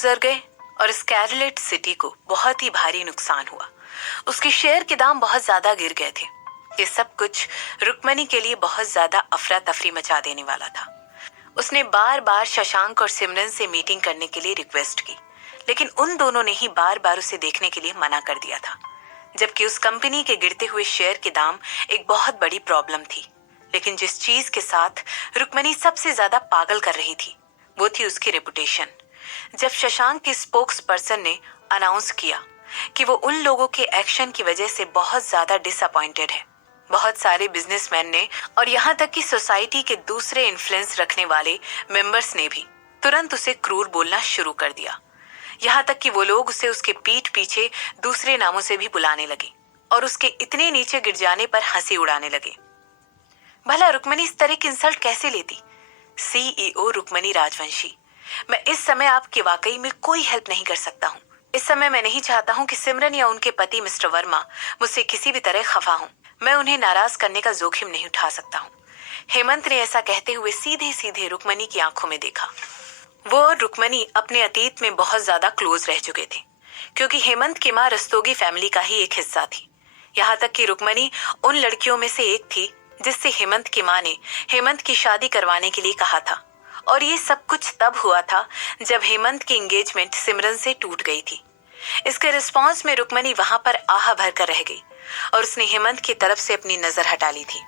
गुजर गए और स्कैरलेट सिटी को बहुत ही भारी नुकसान हुआ। उसके शेयर के दाम बहुत ज्यादा गिर गए थे। ये सब कुछ रुक्मणी के लिए बहुत ज्यादा अफरा तफरी मचा देने वाला था। उसने बार बार शशांक और सिमरन से मीटिंग करने के लिए रिक्वेस्ट की, लेकिन उन दोनों ने ही बार बार उसे देखने के लिए मना कर दिया था। जबकि उस कंपनी के गिरते हुए शेयर के दाम एक बहुत बड़ी प्रॉब्लम थी। लेकिन जिस चीज के साथ रुक्मणी सबसे ज्यादा पागल कर रही थी वो थी उसकी रेपुटेशन। जब शशांक के स्पोक्स पर्सन ने अनाउंस किया कि वो उन लोगों के एक्शन की वजह से बहुत ज्यादा डिसअपॉइंटेड है, बहुत सारे बिजनेसमैन ने और यहाँ तक कि सोसाइटी के दूसरे इन्फ्लुएंस रखने वाले मेंबर्स ने भी तुरंत उसे क्रूर बोलना शुरू कर दिया। यहाँ तक कि वो लोग उसे उसके पीठ पीछे दूसरे नामों से भी बुलाने लगे और उसके इतने नीचे गिर जाने पर हंसी उड़ाने लगे। भला रुक्मणी इस तरह की इंसल्ट कैसे लेती? सीईओ रुक्मणी राजवंशी, मैं इस समय आपकी वाकई में कोई हेल्प नहीं कर सकता हूँ। इस समय मैं नहीं चाहता हूँ कि सिमरन या उनके पति मिस्टर वर्मा मुझसे किसी भी तरह खफा हों। मैं उन्हें नाराज करने का जोखिम नहीं उठा सकता हूँ। हेमंत ने ऐसा कहते हुए सीधे सीधे रुक्मणी की आंखों में देखा। वो और रुक्मणी अपने अतीत में बहुत ज्यादा क्लोज रह चुके थे, क्योंकि हेमंत की माँ रस्तोगी फैमिली का ही एक हिस्सा थी। यहाँ तक कि रुक्मणी उन लड़कियों में से एक थी जिससे हेमंत की माँ ने हेमंत की शादी करवाने के लिए कहा था। और ये सब कुछ तब हुआ था जब हेमंत की एंगेजमेंट सिमरन से टूट गई थी। इसके रिस्पॉन्स में रुक्मणी वहां पर आह भर कर रह गई और उसने हेमंत की तरफ से अपनी नजर हटा ली थी।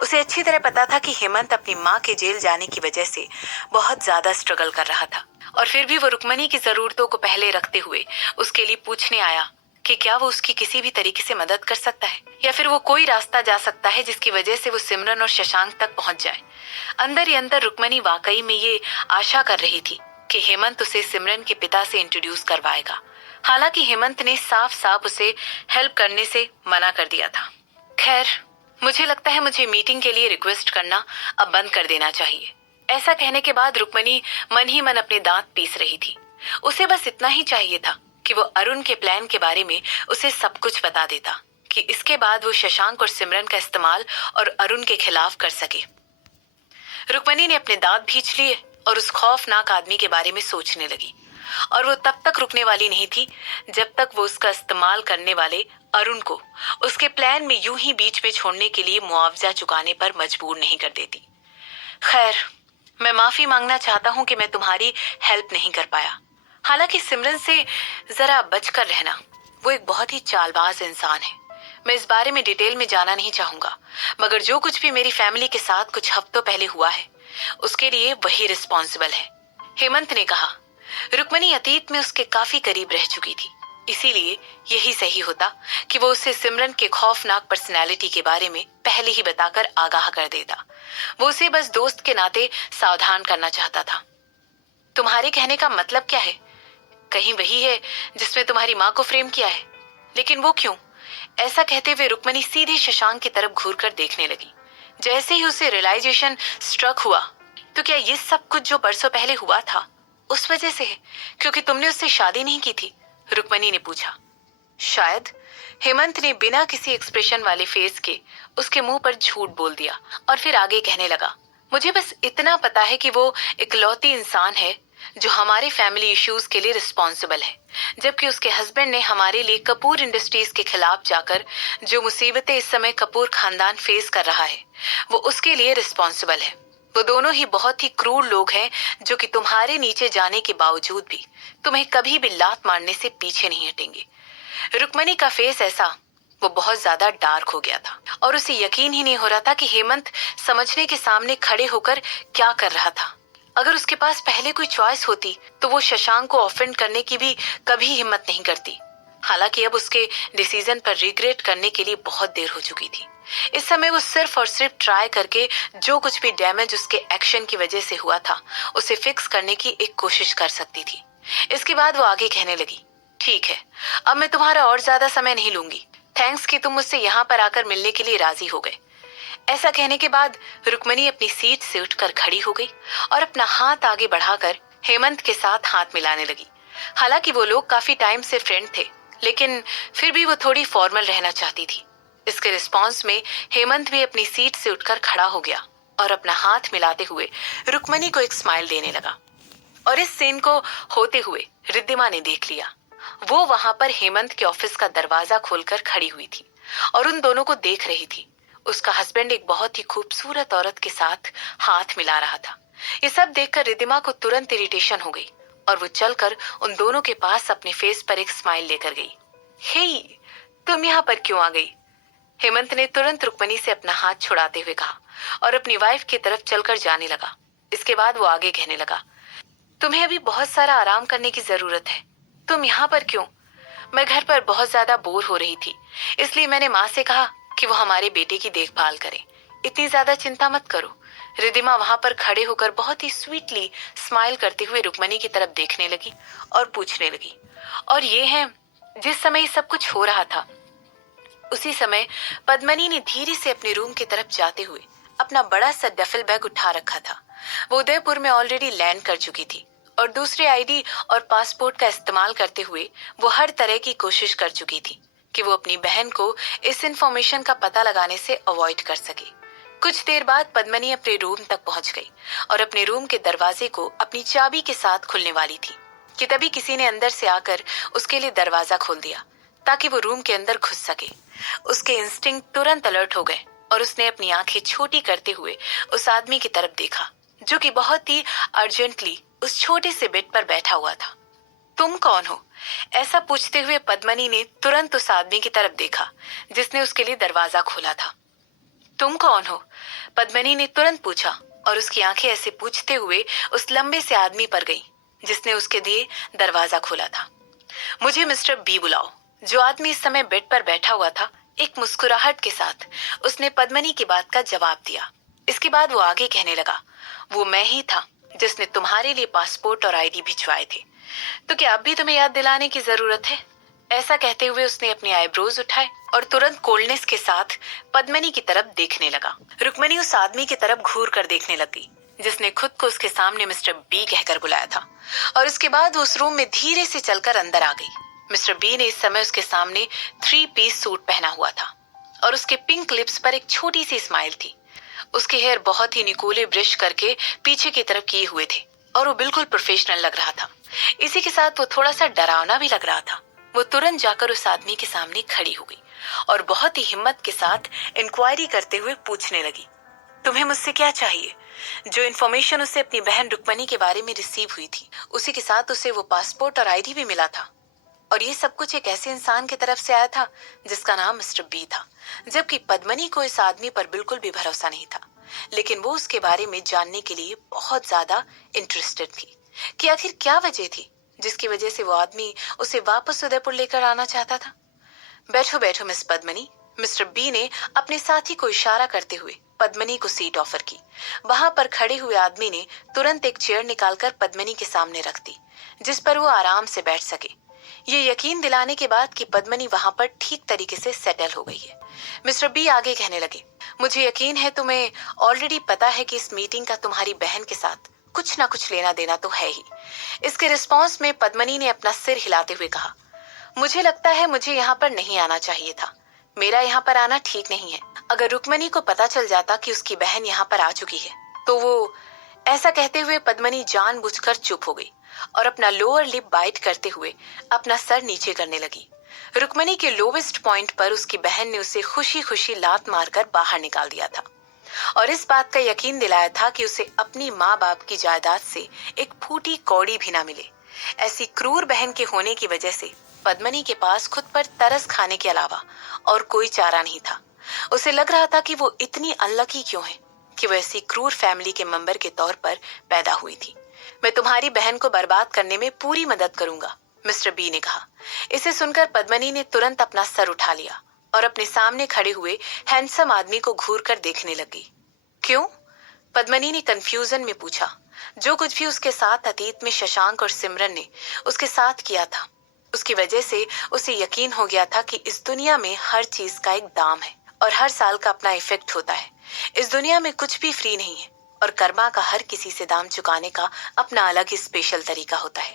उसे अच्छी तरह पता था कि हेमंत अपनी माँ के जेल जाने की वजह से बहुत ज्यादा स्ट्रगल कर रहा था, और फिर भी वो रुक्मणी की जरूरतों को पहले रखते हुए उसके लिए पूछने आया कि क्या वो उसकी किसी भी तरीके से मदद कर सकता है या फिर वो कोई रास्ता जा सकता है जिसकी वजह से वो सिमरन और शशांक तक पहुंच जाए। अंदर ही अंदर रुक्मणी वाकई में ये आशा कर रही थी कि हेमंत उसे सिमरन के पिता से इंट्रोड्यूस करवाएगा। हालांकि हेमंत ने साफ साफ उसे हेल्प करने से मना कर दिया था। खैर, मुझे लगता है मुझे मीटिंग के लिए रिक्वेस्ट करना अब बंद कर देना चाहिए। ऐसा कहने के बाद रुक्मणी मन ही मन अपने दांत पीस रही थी। उसे बस इतना ही चाहिए था कि वो अरुण के प्लान के बारे में उसे सब कुछ बता देता, कि इसके बाद वो शशांक और सिमरन का इस्तेमाल और अरुण के खिलाफ कर सके। रुक्मणी ने अपने दांत भींच लिए और उस खौफनाक आदमी के बारे में सोचने लगी, और वो तब तक रुकने वाली नहीं थी जब तक वो उसका इस्तेमाल करने वाले अरुण को उसके प्लान में यूं ही बीच में छोड़ने के लिए मुआवजा चुकाने पर मजबूर नहीं कर देती। खैर, मैं माफी मांगना चाहता हूँ कि मैं तुम्हारी हेल्प नहीं कर पाया। हालांकि सिमरन से जरा बचकर रहना, वो एक बहुत ही चालबाज इंसान है। मैं इस बारे में डिटेल में जाना नहीं चाहूंगा, मगर जो कुछ भी मेरी फैमिली के साथ कुछ हफ्तों पहले हुआ है उसके लिए वही रिस्पॉन्सिबल है, हेमंत ने कहा। रुक्मणी अतीत में उसके काफी करीब रह चुकी थी, इसीलिए यही सही होता कि वो उसे सिमरन के खौफनाक पर्सनैलिटी के बारे में पहले ही बताकर आगाह कर देता। वो उसे बस दोस्त के नाते सावधान करना चाहता था। तुम्हारे कहने का मतलब क्या है? कहीं वही है जिसमें तुम्हारी माँ को फ्रेम किया है? लेकिन वो क्यों? ऐसा कहते हुए रुक्मणी सीधे शशांक की तरफ घूरकर देखने लगी। जैसे ही उसे रियलाइजेशन स्ट्रक हुआ, तो क्या ये सब कुछ जो परसों पहले हुआ था उस वजह से है क्योंकि तुमने उससे शादी नहीं की थी? रुक्मणी ने पूछा। शायद। हेमंत ने बिना किसी एक्सप्रेशन वाले फेस के उसके मुंह पर झूठ बोल दिया और फिर आगे कहने लगा, मुझे बस इतना पता है कि वो इकलौती इंसान है जो हमारे फैमिली इश्यूज के लिए रिस्पॉन्सिबल है, जबकि उसके हस्बैंड ने हमारे लिए कपूर इंडस्ट्रीज के खिलाफ जाकर जो मुसीबतें इस समय कपूर खानदान फेस कर रहा है वो उसके लिए रिस्पॉन्सिबल है। वो दोनों ही बहुत ही क्रूर लोग हैं जो कि तुम्हारे नीचे जाने के बावजूद भी तुम्हें कभी भी लात मारने से पीछे नहीं हटेंगे। रुक्मणी का फेस ऐसा, वो बहुत ज्यादा डार्क हो गया था और उसे यकीन ही नहीं हो रहा था कि हेमंत समझने के सामने खड़े होकर क्या कर रहा था। अगर उसके पास पहले कोई चॉइस होती तो वो शशांक को ऑफेंड करने की भी कभी हिम्मत नहीं करती। हालांकि अब उसके डिसीजन पर रिग्रेट करने के लिए बहुत देर हो चुकी थी। इस समय वो सिर्फ और सिर्फ ट्राई करके जो कुछ भी डैमेज उसके एक्शन की वजह से हुआ था उसे फिक्स करने की एक कोशिश कर सकती थी। इसके बाद वो आगे कहने लगी, ठीक है, अब मैं तुम्हारा और ज्यादा समय नहीं लूंगी। थैंक्स कि तुम मुझसे यहाँ पर आकर मिलने के लिए राजी हो गए। ऐसा कहने के बाद रुक्मणी अपनी सीट से उठकर खड़ी हो गई और अपना हाथ आगे बढ़ाकर हेमंत के साथ हाथ मिलाने लगी। हालांकि वो लोग काफी टाइम से फ्रेंड थे, लेकिन फिर भी वो थोड़ी फॉर्मल रहना चाहती थी। इसके रिस्पॉन्स में हेमंत भी अपनी सीट से उठकर खड़ा हो गया और अपना हाथ मिलाते हुए रुक्मणी को एक स्माइल देने लगा। और इस सीन को होते हुए रिद्धिमा ने देख लिया। वो वहां पर हेमंत के ऑफिस का दरवाजा खोलकर खड़ी हुई थी और उन दोनों को देख रही थी। उसका हस्बैंड एक बहुत ही खूबसूरत औरत के साथ हाथ मिला रहा था। ये सब देखकर रिद्धिमा को तुरंत इरिटेशन हो गई और वो चलकर उन दोनों के पास अपने फेस पर एक स्माइल लेकर गई। हे, तुम यहाँ पर क्यों आ गई? हेमंत ने तुरंत रुक्मणी से अपना हाथ छुड़ाते हुए कहा और अपनी वाइफ की तरफ चलकर जाने लगा। इसके बाद वो आगे कहने लगा, तुम्हें अभी बहुत सारा आराम करने की जरूरत है। तुम यहाँ पर क्यों? मैं घर पर बहुत ज्यादा बोर हो रही थी, इसलिए मैंने माँ से कहा कि वो हमारे बेटे की देखभाल करे। इतनी ज्यादा चिंता मत करो। रिद्धिमा वहां पर खड़े होकर बहुत ही स्वीटली स्माइल करते हुए रुक्मणी की तरफ देखने लगी और पूछने लगी, और ये है? जिस समय ये सब कुछ हो रहा था उसी समय पद्मनी ने धीरे से अपने रूम की तरफ जाते हुए अपना बड़ा सा डफल बैग उठा रखा था। वो उदयपुर में ऑलरेडी लैंड कर चुकी थी और दूसरे आईडी और पासपोर्ट का इस्तेमाल करते हुए वो हर तरह की कोशिश कर चुकी थी कि वो अपनी बहन को इस इंफॉर्मेशन का पता लगाने से अवॉइड कर सके। कुछ देर बाद पद्मनी अपने रूम तक पहुंच गई और अपने रूम के दरवाजे को अपनी चाबी के साथ खुलने वाली थी कि तभी किसी ने अंदर से आकर उसके लिए दरवाजा खोल दिया ताकि वो रूम के अंदर घुस सके। उसके इंस्टिंक्ट तुरंत अलर्ट हो गए और उसने अपनी आंखें छोटी करते हुए उस आदमी की तरफ देखा जो कि बहुत ही अर्जेंटली उस छोटे से बेड पर बैठा हुआ था। तुम कौन हो? ऐसा पूछते हुए पद्मनी ने तुरंत उस आदमी की तरफ देखा जिसने उसके लिए दरवाजा खोला था। तुम कौन हो? पद्मनी ने तुरंत पूछा और उसकी आंखें ऐसे पूछते हुए उस लंबे से आदमी पर गई जिसने उसके लिए दरवाजा खोला था। मुझे मिस्टर बी बुलाओ। जो आदमी इस समय बेड पर बैठा हुआ था, एक मुस्कुराहट के साथ उसने पद्मनी की बात का जवाब दिया। इसके बाद वो आगे कहने लगा, वो मैं ही था जिसने तुम्हारे लिए पासपोर्ट और आईडी भिजवाए थे। तो क्या अब भी तुम्हें याद दिलाने की जरूरत है? ऐसा कहते हुए उसने अपने आईब्रोज उठाए और तुरंत कोल्डनेस के साथ पद्मनी की तरफ देखने लगा। रुक्मणी उस आदमी की तरफ घूर कर देखने लगी जिसने खुद को उसके सामने मिस्टर बी कहकर बुलाया था और उसके बाद वो उस रूम में धीरे से चलकर अंदर आ गई। मिस्टर बी ने इस समय उसके सामने 3 पीस सूट पहना हुआ था और उसके पिंक लिप्स पर एक छोटी सी स्माइल थी। उसके हेयर बहुत ही निकोले ब्रश करके पीछे की तरफ किए हुए थे और वो बिल्कुल प्रोफेशनल लग रहा था। इसी के साथ वो थोड़ा सा डरावना भी लग रहा था। वो तुरंत जाकर उस आदमी के सामने खड़ी हो गई और बहुत ही हिम्मत के साथ इंक्वायरी करते हुए पूछने लगी, तुम्हें मुझसे क्या चाहिए? जो इन्फॉर्मेशन उसे अपनी बहन रुक्मणी के बारे में रिसीव हुई थी, उसी के साथ उसे वो पासपोर्ट और आईडी भी मिला था और ये सब कुछ एक ऐसे इंसान की तरफ से आया था जिसका नाम मिस्टर बी था। जबकि पद्मनी को इस आदमी पर बिल्कुल भी भरोसा नहीं था, लेकिन वो उसके बारे में जानने के लिए बहुत ज्यादा इंटरेस्टेड थी कि आखिर क्या वजह थी जिसकी वजह से वो आदमी उसे वापस उदयपुर लेकर आना चाहता था। बैठो बैठो मिस पद्मनी। मिस्टर बी ने अपने साथी को इशारा करते हुए पद्मनी को सीट ऑफर की। वहां पर खड़े हुए आदमी ने तुरंत एक चेयर निकालकर पद्मनी के सामने रख दी जिस पर वो आराम से बैठ सके। ये यकीन दिलाने के बाद कि पद्मनी वहां पर ठीक तरीके से सेटल हो गई है, मिस्टर बी आगे कहने लगे, मुझे यकीन है तुम्हें ऑलरेडी पता है कि इस मीटिंग का तुम्हारी बहन के साथ कुछ ना कुछ लेना देना तो है ही। इसके रिस्पॉन्स में पद्मनी ने अपना सिर हिलाते हुए कहा, मुझे लगता है मुझे यहाँ पर नहीं आना चाहिए था। मेरा यहाँ पर आना ठीक नहीं है। अगर रुक्मणी को पता चल जाता कि उसकी बहन यहाँ पर आ चुकी है तो वो। ऐसा कहते हुए पद्मनी जानबूझकर चुप हो गई और अपना लोअर लिप बाइट करते हुए अपना सर नीचे करने लगी। रुक्मणी के लोवेस्ट पॉइंट पर उसकी बहन ने उसे खुशी खुशी लात मारकर बाहर निकाल दिया था और इस बात का यकीन दिलाया था कि उसे अपनी माँ बाप की जायदाद से एक फूटी कौड़ी भी ना मिले। ऐसी क्रूर बहन के होने की वजह से पद्मनी के पास खुद पर तरस खाने के अलावा और कोई चारा नहीं था। उसे लग रहा था कि वो इतनी अनलकी क्यों है कि वो ऐसी क्रूर फैमिली के मेंबर के तौर पर पैदा हुई थी। मैं तुम्हारी बहन को बर्बाद करने में पूरी मदद करूंगा, मिस्टर बी ने कहा। इसे सुनकर पद्मनी ने तुरंत अपना सर उठा लिया और अपने सामने खड़े हुए हैंडसम आदमी को घूर कर देखने लगी। क्यों? पद्मनी ने कंफ्यूजन में पूछा। जो कुछ भी उसके साथ अतीत में शशांक और सिमरन ने उसके साथ किया था, उसकी वजह से उसे यकीन हो गया था कि इस दुनिया में हर चीज का एक दाम है और हर साल का अपना इफेक्ट होता है। इस दुनिया में कुछ भी फ्री नहीं है और कर्मा का हर किसी से दाम चुकाने का अपना अलग ही स्पेशल तरीका होता है।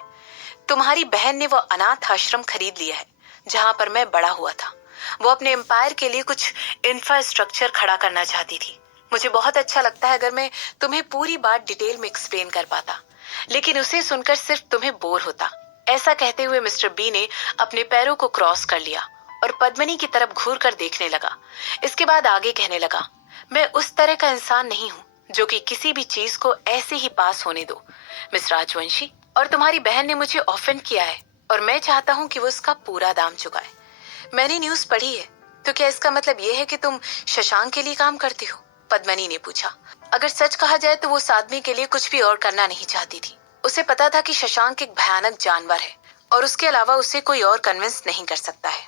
तुम्हारी बहन ने वो अनाथ आश्रम खरीद लिया है जहाँ पर मैं बड़ा हुआ था। वो अपने एम्पायर के लिए कुछ इंफ्रास्ट्रक्चर खड़ा करना चाहती थी। मुझे बहुत अच्छा लगता है अगर मैं तुम्हें पूरी बात डिटेल में एक्सप्लेन कर पाता, लेकिन उसे सुनकर सिर्फ तुम्हें बोर होता। ऐसा कहते हुए मिस्टर बी ने अपने पैरों को क्रॉस कर लिया और पद्मिनी की तरफ घूर कर देखने लगा। इसके बाद आगे कहने लगा, मैं उस तरह का इंसान नहीं हूँ जो कि किसी भी चीज को ऐसे ही पास होने दो मिस राजवंशी। और तुम्हारी बहन ने मुझे ऑफेंड किया है और मैं चाहता हूँ कि वो उसका पूरा दाम चुकाए। मैंने न्यूज पढ़ी है, तो क्या इसका मतलब ये है कि तुम शशांक के लिए काम करती हो? पद्मिनी ने पूछा। अगर सच कहा जाए तो वो उस आदमी के लिए कुछ भी और करना नहीं चाहती थी। उसे पता था कि शशांक एक भयानक जानवर है और उसके अलावा उसे कोई और कन्विंस नहीं कर सकता है।